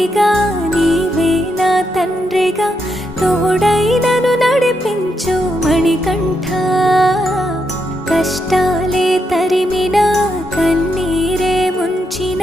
తల్లిగా నీవే నా తండ్రిగా తోడై నన్ను నడిపించు మణికంఠ. కష్టాలే తరిమినా కన్నీరే ముంచిన